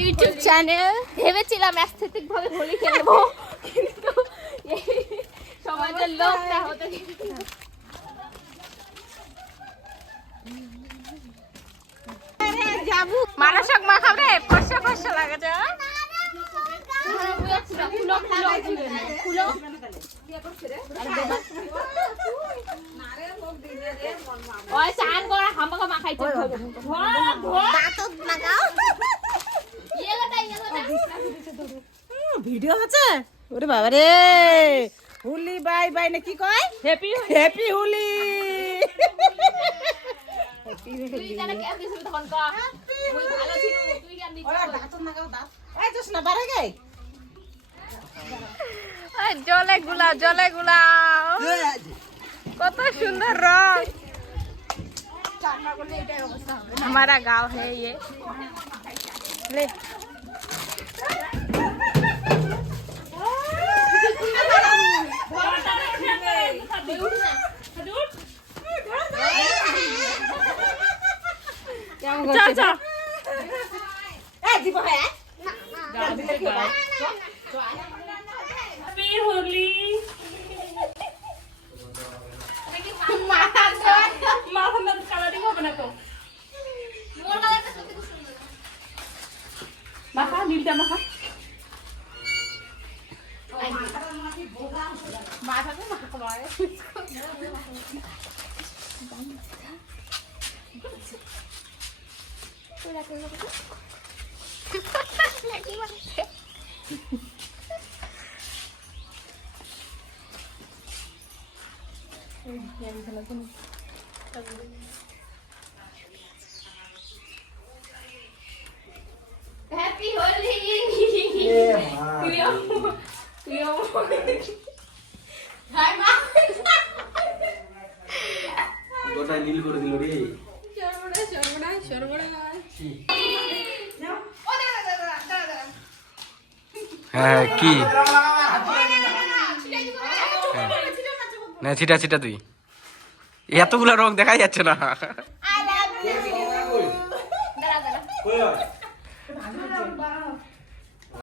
YouTube channel. ভেবেছিলাম aesthetic ভাবে হোলি খেলবো, কিন্তু সমাজের লোক না হতে যাবো। মানসক মা খাবে, ফসা ফসা লাগে। ভিডিও আছে ওরে বাবা রে। হোলি বাই বাই না কি কয়? Happy happy Holi. জলে গুলা জলে গুলা, কত সুন্দর রং। हमारा गांव है ये। ले चाचा होली মাখা নীলটা মাখা মাথাতে মাখা মারে हैप्पी होली। हाय मां গোটা নীল করে দিল রে। হ্যাঁ কি না ছিটা ছিটা তুই এতগুলা রং দেখা যাচ্ছে না।